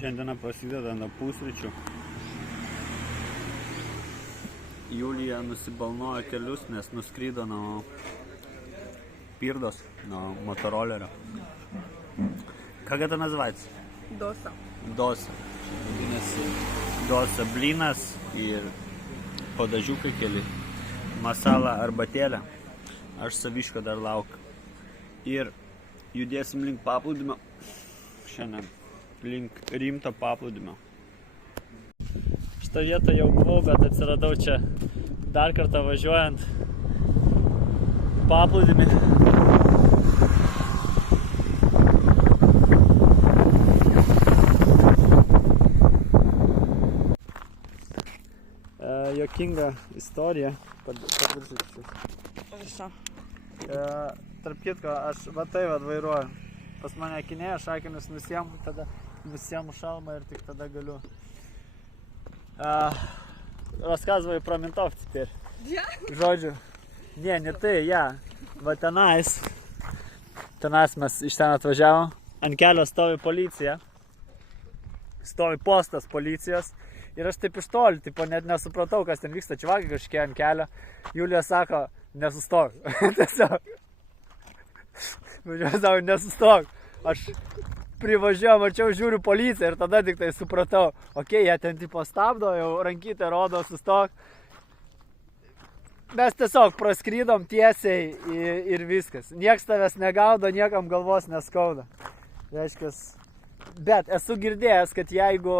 Šiandieną prasideda nuo pusryčių. Julija nusibalnojo kelius, nes nuskrydo nuo Pirdos, nuo motorolerio. Как это называется? Доса. Dosa. Vadinasi, dosa blynas ir podažiukai keli. Masala arbatėlė. Aš saviško dar laukiu. Ir judėsim link paplūdimio. Šiandien link rimto paplūdimio. Šitą vietą jau buvau, bet atsiradau čia dar kartą važiuojant paplūdimį. Jokinga istorija. Tarp kitko, aš va tai vairuoju. Pas mane akiniai, aš akinius nusiemu, tada nusiemu šalmą ir tik tada galiu. Рассказываю про ментов теперь. Žodžiu. Ne tai, ja. Va tenais mes iš ten atvažiavom. Ant kelio stovi policija. Stovi postas policijos. Ir aš taip iš toli, net nesupratau, kas ten vyksta. Čivakai kažkiek ant kelio. Julija sako, nesustok. Tiesiog. Važiuoju, nesustok. Aš privažiuoju, mačiau, žiūriu policiją ir tada tik tai supratau. Okei, jie ten tipo stabdo, jau rankytę rodo, sustok. Mes tiesiog praskrydom tiesiai ir viskas. Nieks tavęs negaudo, niekam galvos neskauda. Reiškias. Bet esu girdėjęs, kad jeigu,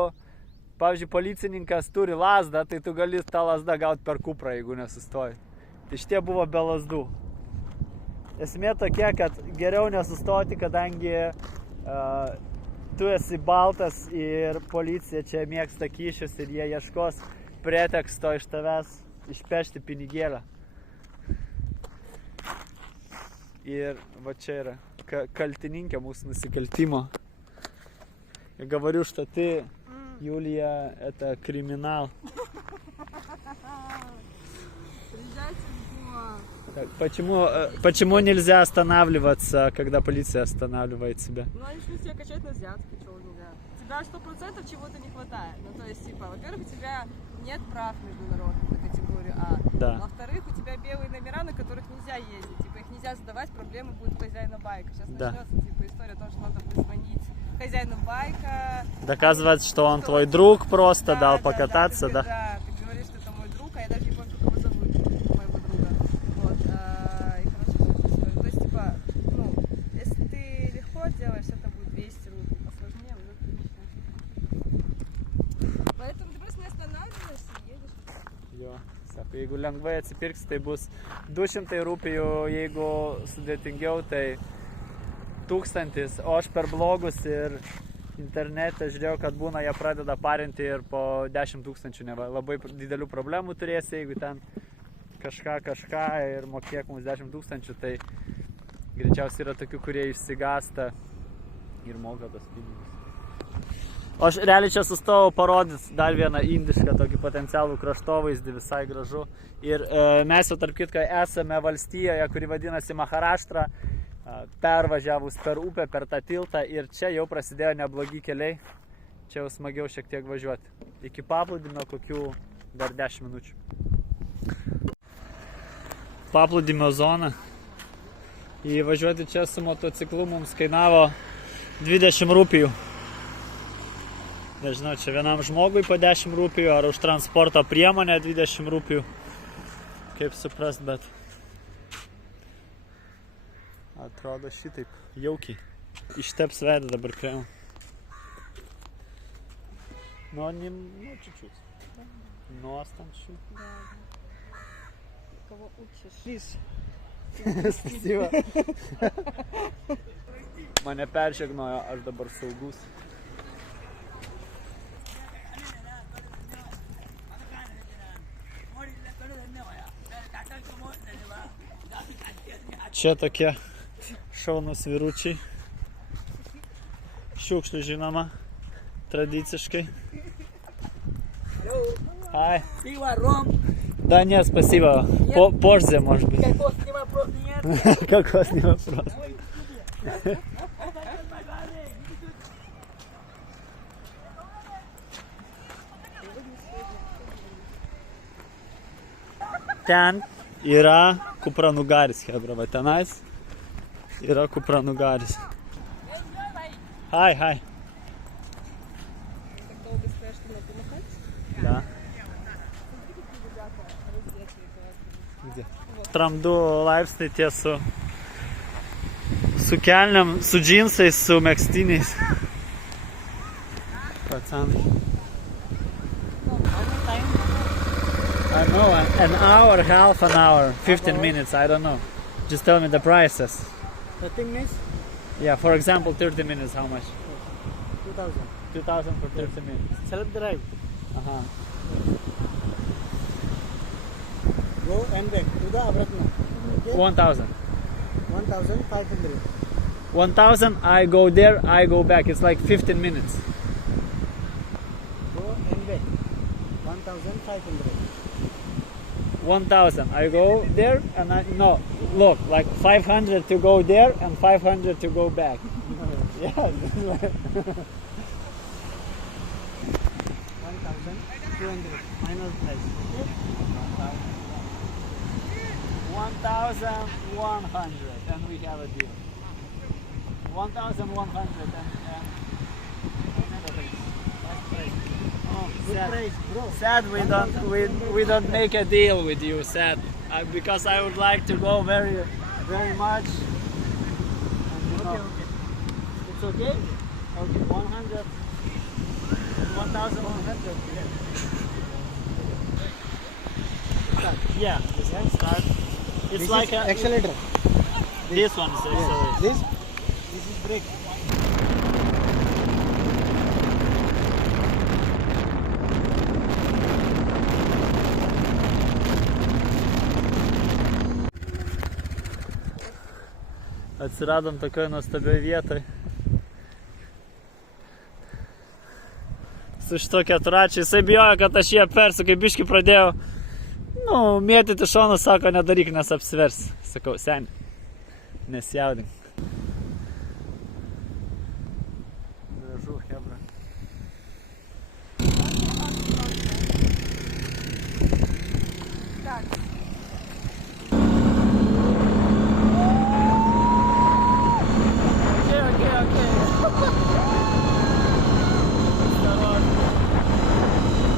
pavyzdžiui, policininkas turi lazdą, tai tu gali tą lazdą gauti per kuprą, jeigu nesustoji. Tai šitie buvo be lazdų. Esmė tokia, kad geriau nesustoti, kadangi tu esi baltas ir policija čia mėgsta kyšius ir jie ieškos preteksto iš tavęs išpešti pinigėlę. Ir va čia yra kaltininkė mūsų nusikaltimo. Я говорю, что ты, Юлия, это криминал. Так, почему нельзя останавливаться, когда полиция останавливает себя? Ну, они начнут тебя качать на взятки, чего нельзя. Тебя 100% чего-то не хватает. Ну, то есть, типа, во-первых, у тебя нет прав международных на категорию А. Да. Во-вторых, у тебя белые номера, на которых нельзя ездить. Типа, их нельзя сдавать, проблемы будут у хозяина байка. Сейчас начнется, типа, история того, что надо будет звонить хозяину байка. Доказывать, что он твой друг просто, дал покататься, да? Да, ты говоришь, что это мой друг, а я даже не помню, как его зовут, моего друга. Вот, и, короче, то есть, типа, ну, если ты легко делаешь, это будет 200 рублей, посложнее уже 50. Поэтому ты просто не останавливаешься и едешь. Jo, sako, jeigu lengvai atsipirks, tai bus 200 rūpijų, jeigu sudėtingiau, tai 1000, o aš per blogus ir internete žiūrėjau, kad būna, jie pradeda parinti ir po 10 000, neva labai didelių problemų turėsi, jeigu ten kažką ir mokėk mums 10 000, tai greičiausiai yra tokių, kurie išsigąsta ir moka tos pinigus. O aš realiai čia sustojau parodyti dar vieną indišką tokį potencialų kraštovaizdį, visai gražu. Ir mes jau tarp kitko esame valstijoje, kuri vadinasi Maharaštra, pervažiavus per upę, per tą tiltą ir čia jau prasidėjo neblogi keliai. Čia jau smagiau šiek tiek važiuoti. Iki paplūdimio kokių dar 10 minučių. Paplūdimio zona. Įvažiuoti čia su motociklu mums kainavo 20 rūpijų. Nežinau, čia vienam žmogui po 10 rūpijų, ar už transporto priemonę 20 rūpijų. Kaip suprast, bet atrodo šitaip jaukiai. Išteps veidą dabar kremu. Ну, чуть-чуть. Нос там чуть. Да. Кого учишь? Лишь. Спасибо. Mane peržegnojo, aš dabar saugus. Čia tokie šaunūs vyručiai. Šiukšlių žinoma, традициškai. Hi. Пиво, ром. Да нет, спасибо. Позже, может быть. Кокос не вопрос, нет. Кокос не вопрос. ten yra kupranugaris, hebra, va tenais yra kupranugaris. Hi. Так долго стоишь, что надо помахать? Да. Смотри, какие ребята раздетые классные. Где? Tramdu laipsniai tie su kelniam, su džinsais, su megztiniais. Pacanai. I know, an hour, half an hour, 15 minutes, I don't know. Just tell me the prices. The thing is, Yeah, for example, 30 minutes, how much? 2000. 2000 for 30 minutes. Self-drive. Uh-huh. Go and back to the Avratna. Okay? 1000. 1500. 1000, I go there, I go back. It's like 15 minutes. Go and back. 1500. 1000, I go there and no, look, like 500 to go there and 500 to go back. Yeah. 1200. Final price. Okay? 1100 and we have a deal. 1100 and oh, Good sad. price, bro. Sad we don't make a deal with you, sad. Because I would like to go very much. And, you know, Okay. it's okay? Okay, 100. 1100. Yeah, this one start. It's This like is accelerator. this one is accelerator. This is brake. Atsiradom tokioj nuostabioj vietoj. Su šito keturračiu. Jisai bijojo, kad aš jį apversiu, kai biškį pradėjau mėtyti šoną, sako, nedaryk, nes apsivers. Sakau, seni, nesijaudink. Gražu, hebra. Так, Окей.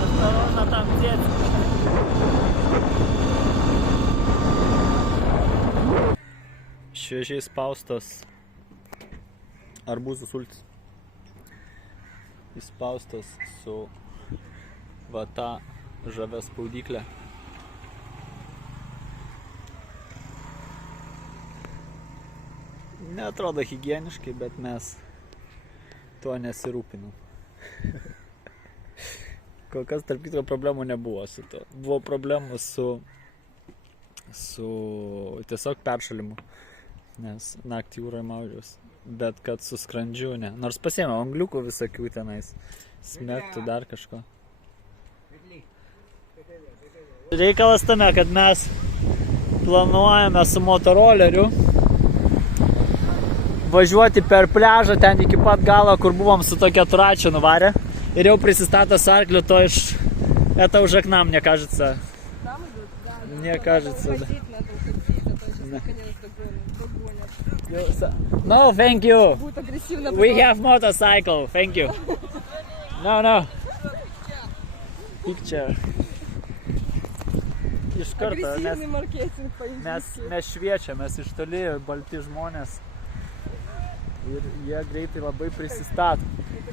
Осторожно там, дети. Šviežiai spaustos arbūzų sultis. Įspaustos su va ta žavia spaudyklė. Neatrodo higieniškai, bet mes tuo nesirūpinam. Kol kas, tarp kitko, problemų nebuvo su to. Buvo problemų su tiesiog peršalimu, nes naktį jūroje maudžiaus. Bet kad su skrandžiu ne. Nors pasiėmė angliukų visokių tenais, smektų dar kažko. Reikalas tame, kad mes planuojame su motoroleriu važiuoti per pliažą ten iki pat galo, kur buvom su to keturračiu nuvarę. Ir jau prisistatęs arkliu, to iš... Это уже к нам, мне кажется. там идут? Да. Мне кажется, да. Надо уходить, а то сейчас наконец догонят. No, thank you. Будет агрессивно. We have motorcycle, thank you. No. Picture. Iš karto, Агрессивный маркетинг по-инглийски. mes šviečiam, mes iš toli balti žmonės ir jie greitai labai prisistato.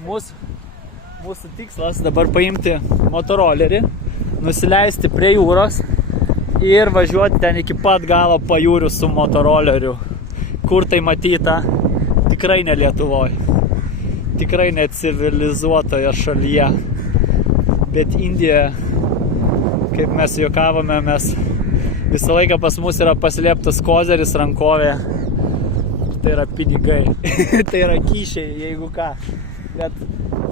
Mūsų tikslas dabar paimti motorolerį, nusileisti prie jūros ir važiuoti ten iki pat galo pajūrių su motoroleriu. Kur tai matyta? Tikrai ne Lietuvoje. Tikrai ne civilizuotoje šalyje. Bet Indijoje, kaip mes juokavome, visą laiką pas mus yra paslėptas kozeris rankovė. Tai yra pinigai. Tai yra kyšiai, jeigu ką. Bet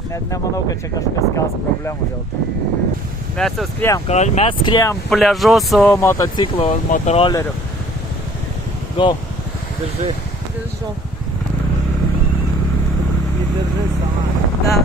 net nemanau, kad čia kažkas kels problemų dėl to. Mes jau skriejam pliažu su motociklu, motoroleriu. Go, держи. Держу. И держи сама. Да.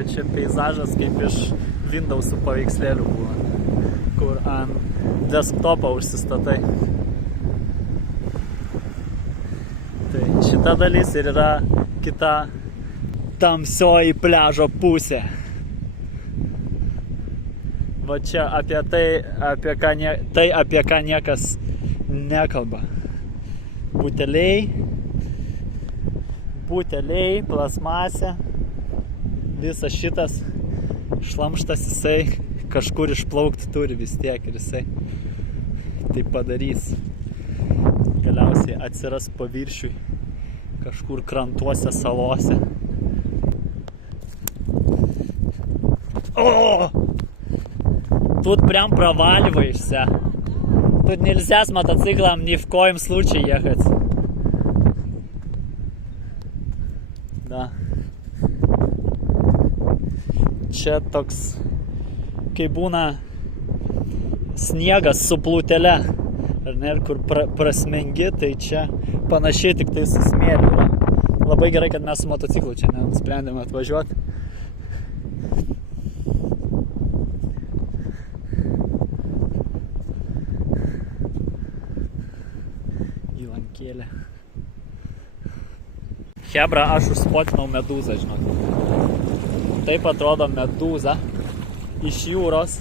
kad čia peizažas kaip iš Windows'ų paveikslėlių būna, kur ant desktopą užsistatai. Tai šita dalis ir yra kita tamsioji pliažo pusė. Va čia apie tai, apie ką niekas nekalba. Buteliai, plasmasė, visas šitas šlamštas jisai kažkur išplaukti turi vis tiek ir jisai tai padarys. Galiausiai atsiras paviršiui kažkur krantuose, salose. О! Тут прям проваливаешься. Тут нельзя с мотоциклом ни в коем случае ехать. Да. Čia toks, kai būna sniegas su plūtele, ar ne, kur prasmengi, tai čia panašiai tik tai su smėliu yra. Labai gerai, kad mes su motociklu čia nusprendėme atvažiuoti. Įlankėlė. Hebra, aš užspotinau medūzą, žinok. Taip atrodo medūza iš jūros.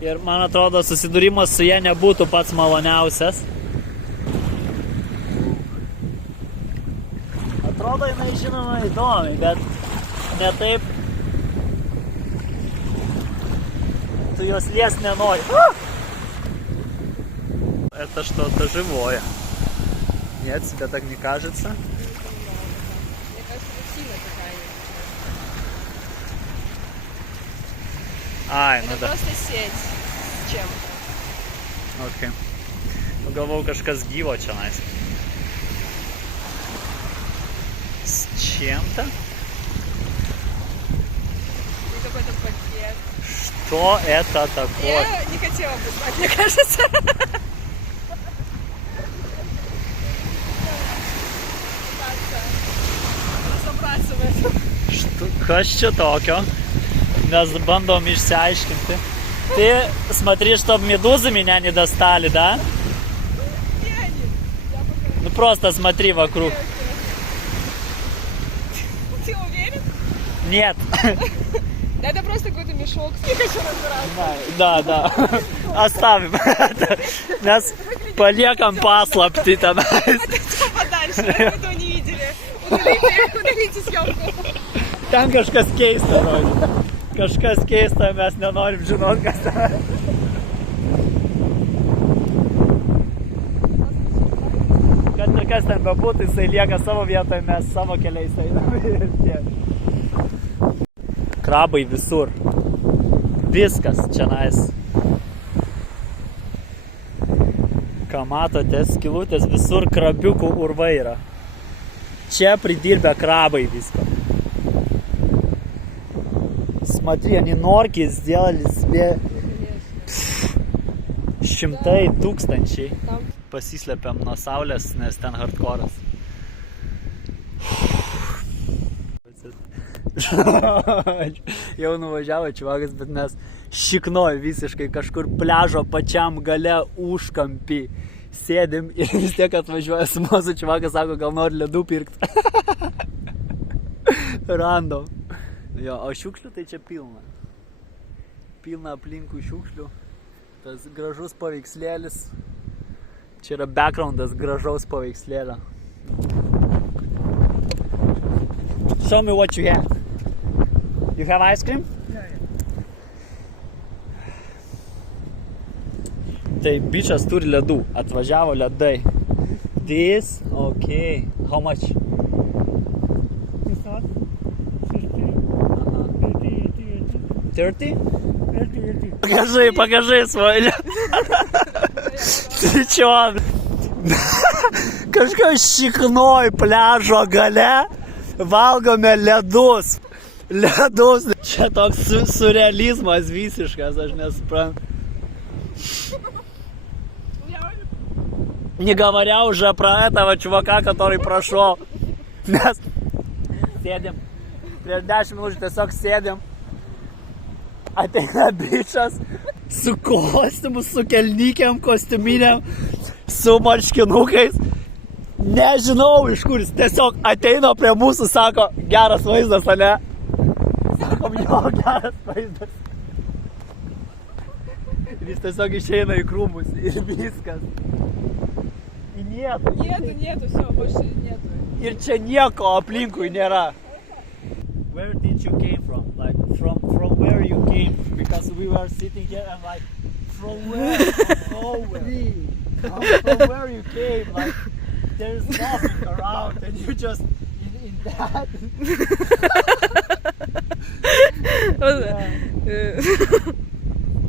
Ir man atrodo, susidūrimas su ja nebūtų pats maloniausias. Atrodo, jinai žinoma įdomi, bet ne taip. Tu jos liest nenori. Это что-то живое. Нет, тебе так не кажется? Мне кажется, рутина какая-нибудь. Ай, ну Это да. просто сеть с чем-то. Окей. Galvojau, kažkas gyvo čia nais. С чем-то? И какой-то пакет. Что это такое? Я не хотела бы знать, мне кажется. Разобраться в этом. Kas čia tokio? Mes bandom išsiaiškinti. Ты смотри, чтоб медузы меня не достали, да? Где они? Я покажу. Ну просто смотри вокруг. Ты уверен? Нет. Да это просто какой-то мешок. Не хочу разбираться. Да. Оставим. Нас пaliekam paslaptį ten. Отойдем подальше, мы этого не видели. Удалите съемку. Ten kažkas keista, rodė. Kažkas keista, mes nenorim žinot, kas ten. Kad ir kas ten bebūtų, jisai lieka savo vietoje, mes savo keliais einame ir tiek. Krabai visur. Viskas čionais. Ką matote, skylutės visur krabiukų urvai yra. Čia pridirbę krabai visko. Смотри, они норки сделали себе šimtai tūkstančiai. Pasislėpiam nuo saulės, nes ten hardcore'as. Jau nuvažiavo čiuvakas, bet mes šiknoj visiškai kažkur pliažo pačiam gale užkampį sėdim ir vis tiek atvažiuoja su mūsų čiuvakas, sako, gal nori ledų pirkti. Random. Jo, o šiukšlių tai čia pilna. Pilna aplinkų šiukšlių. Tas gražus paveikslėlis. Čia yra backgroundas gražaus paveikslėlio. Show me what you have. You have ice cream? Yeah. Tai bičas turi ledų. Atvažiavo ledai. This, okay. How much? This one, 50, 80. 30? Покажи свой лед. Ты чё? Kažkas šiknoj pliažo gale valgome ledus. Čia toks surrealizmas visiškas, aš nesuprantu. Не говоря уже про этого чувака, который прошел. sėdim. Prieš 10 minučių tiesiog sėdim. Ateina bičas su kostiumu, su kelnykiam, kostiuminėm, su marškinukais. Nežinau iš kur jis tiesiog ateina prie mūsų, sako, geras vaizdas, ane? Sakom, jo, geras vaizdas. Ir jis tiesiog išeina į krūmus ir viskas. Į niekur. Нету, все, больше нету. Ir čia nieko aplinkui nėra. Where did you came from? Like from where you came? Because we were sitting here and like from where? From nowhere. From where you came? Like there's nothing around and you just in that.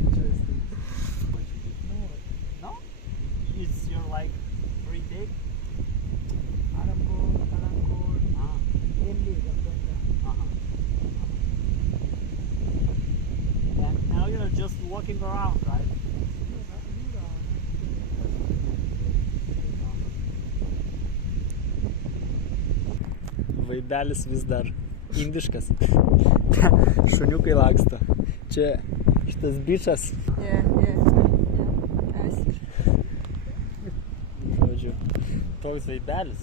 Interesting. No? It's your like free day? And now you're just walking around, right? Vaibelis vis dar indiškas. Šuniukai laksto. Čia šitas bičas. Žodžiu, toks vaibelis.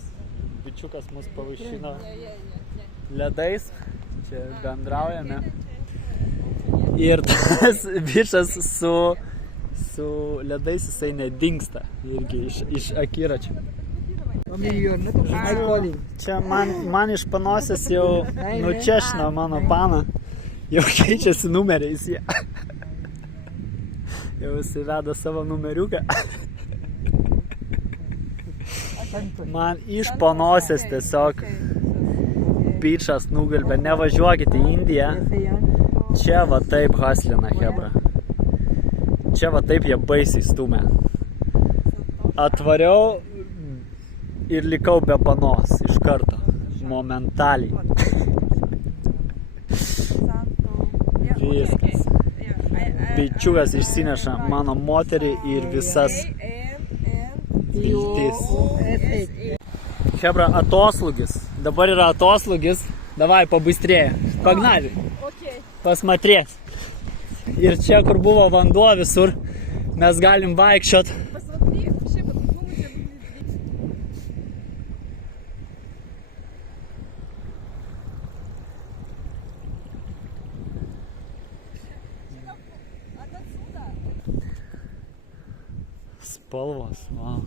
Bičiukas mus pavaišino ledais. Čia bendraujame. Ir tas bičas su ledais jisai nedingsta. Irgi iš akiračio. Čia man iš panosės jau nučešino mano paną. Jau keičiasi numeriais jie. Jau jisai veda savo numeriuką. Man iš panosės tiesiog bičas nugalbė. Nevažiuokite į Indiją. Čia va taip haslina hebra. Čia va taip jie baisiai stumia. Atvariau ir likau be panos iš karto. Momentaliai. Viskas. Bičiukas išsineša mano moterį ir visas viltis. Hebra, atoslūgis. Dabar yra atoslūgis. Davai, pabustrėja. Pagnali. Pasmatrės. Ir čia, kur buvo vanduo visur, mes galim vaikščiot. Spalvos, wow.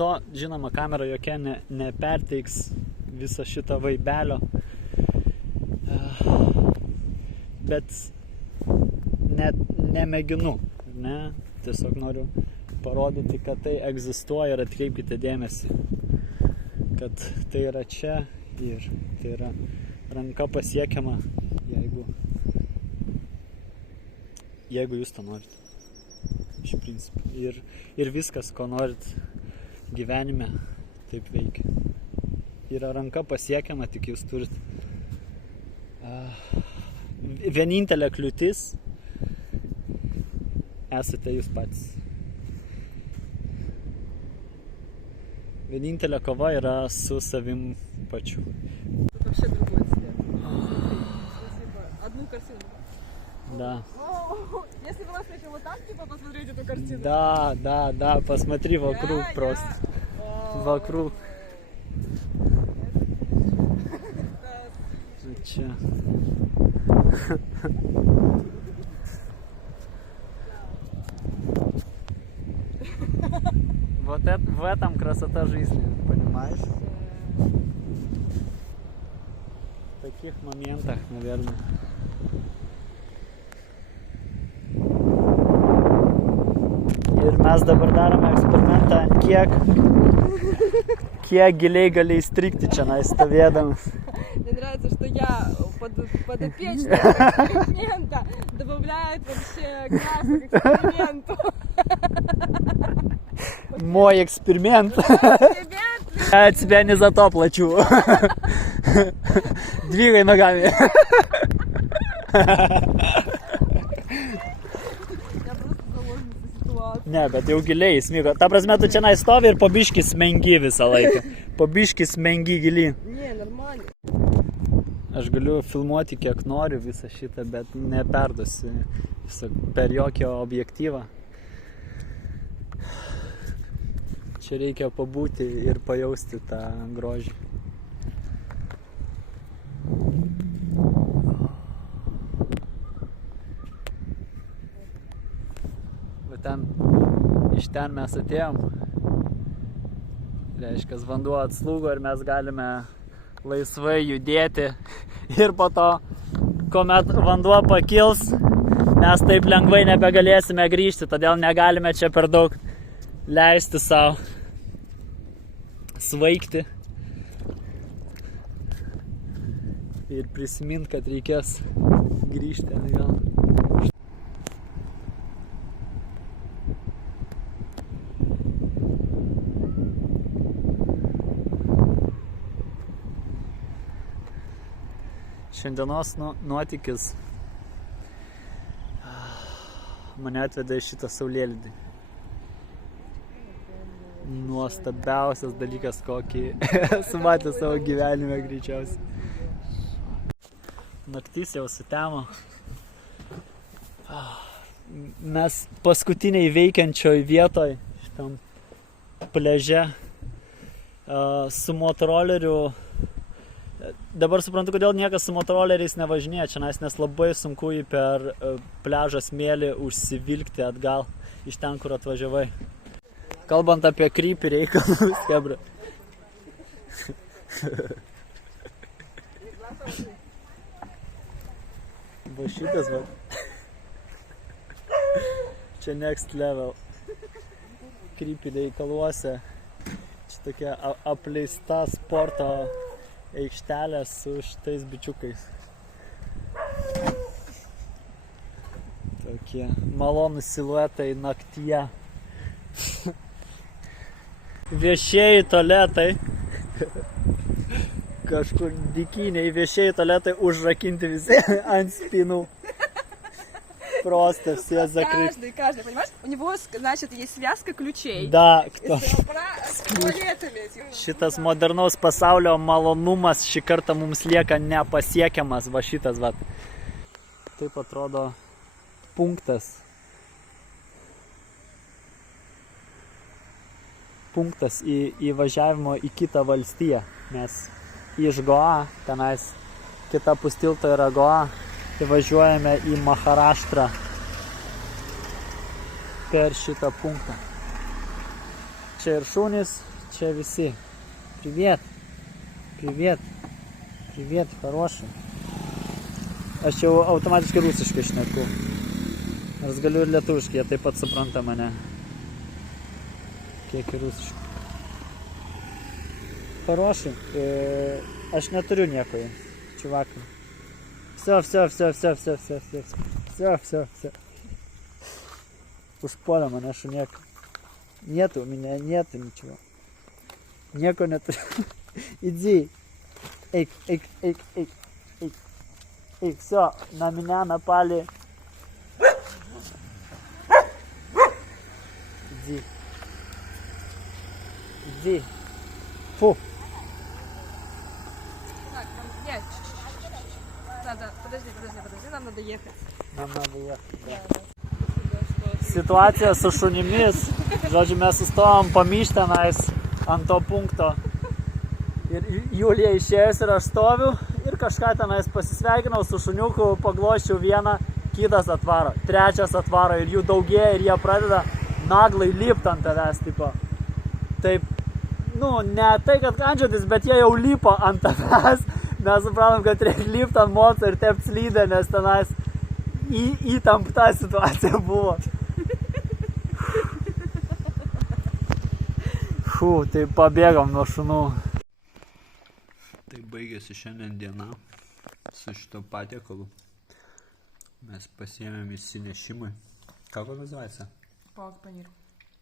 To, žinoma, kamera jokia neperteiks viso šito vaibelio. Bet net nemėginu, ne? Tiesiog noriu parodyti, kad tai egzistuoja ir atkreipkite dėmesį, kad tai yra čia ir tai yra ranka pasiekiama, jeigu jūs to norit. Iš principo. Ir viskas, ko norit gyvenime, taip veikia. Yra ranka pasiekiama, tik jūs turit. Vienintelė kliūtis esate jūs patys. Vienintelė kova yra su savim pačiu. Вообще другой цвет. Спасибо. Одну картину. Да. Если бы вас хотел вот так, типа, посмотреть эту картину. Да, посмотри вокруг просто. Вокруг. Че? Вот это, в этом красота жизни, понимаешь? В таких моментах, наверное. Ir mes dabar darome eksperimentą, kiek giliai gali įstrigti čia stovėdamas. Мне нравится, что я подопечная эксперимента добавляет вообще красок к эксперименту. Мой эксперимент. Я от тебя не за то плачу. Двигай ногами. Я просто заложница ситуации. Ne, bet jau giliai įsmigo. Ta prasme, tu čia stovi ir po biškį smengi visą laiką. Po biškį smengi gilyn. Не, нормально. Aš galiu filmuoti kiek noriu visą šitą, bet neperduosiu per jokio objektyvą. Čia reikia pabūti ir pajausti tą grožį. Iš ten mes atėjom. Reiškia, vanduo atslūgo ir mes galime laisvai judėti. Ir po to, kuomet vanduo pakils, mes taip lengvai nebegalėsime grįžti, todėl negalime čia per daug leisti savo svaigti. Ir prisiminti, kad reikės grįžti atgal. Šiandienos nuotykis mane atvedė į šitą saulėlydį. Nuostabiausias dalykas, kokį esu matęs savo gyvenime greičiausiai. Naktis jau sutemo. Mes paskutiniai veikiančioj vietoj, šitam pliaže, su motoroleriu. Dabar suprantu, kodėl niekas su motoroleriais nevažinėja čia, nes labai sunku jį per pliažą smėlį užsivilkti atgal iš ten, kur atvažiavai. Kalbant apie krypį reikalus, kebra. Va šitas, va. Čia next level. Krypį reikaluose. Čia tokia apleista sporto aikštelė su šitais bičiukais. Tokie malonūs siluetai naktyje. Viešieji tualetai. Kažkur dykiniai viešieji tualetai užrakinti visi ant spinų. Просто все закрыты. Каждый, понимаешь? У него, значит, есть связка ключей. Да, кто? С туалетами. Šitas modernaus pasaulio malonumas šį kartą mums lieka nepasiekiamas, va šitas, va. Taip atrodo punktas. Punktas įvažiavimo į kitą valstiją, nes iš Goa, tenais kita pustilto yra Goa, įvažiuojame į Maharaštrą per šitą punktą. Čia ir šunys, čia visi. Привет, привет, привет, хороший. Aš jau automatiškai rusiškai šneku. Nors galiu ir lietuviškai, jie taip pat supranta mane. Kiek ir rusiškai. Хороший. Aš neturiu nieko, čuvakai. Все. Užpuolė mane šunieka. Нету у меня, нету ничего. Nieko neturiu. Иди. Эйк. Все, на меня напали. Иди. Фу. Так, нет. Подожди, нам надо ехать. Нам надо ехать, да. Situacija su šunimis. Žodžiu, mes sustojom pamyšti tenais ant to punkto. Ir Julija išėjus ir aš stoviu ir kažką tenais pasisveikinau su šuniuku, pagloščiau vieną, kitas atvaro, trečias atvaro ir jų daugėja ir jie pradeda naglai lipti ant tavęs, tipo. Taip, ne tai, kad kandžiotis, bet jie jau lipo ant tavęs. Mes supratom, kad reikia lipti ant moco ir tept slydę, nes tenais įtampta situacija buvo. Tai pabėgom nuo šunų. Tai baigėsi šiandien diena su šito patiekalu. Mes pasiėmėm išsinešimui. Как он называется? Палак-панир.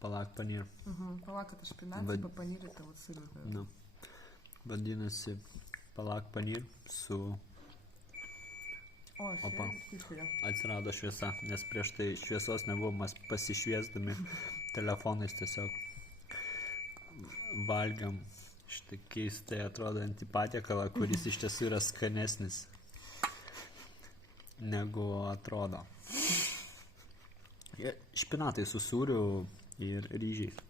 Палак-панир. Палак это шпинат, типа панир это вот сыр. Vadinasi palak-panir su... Opa, atsirado šviesa, nes prieš tai šviesos nebuvo, mes pasišviesdami telefonais tiesiog valgiam šitą keistai atrodantį patiekalą, kuris iš tiesų yra skanesnis negu atrodo. Špinatai su sūriu ir ryžiais.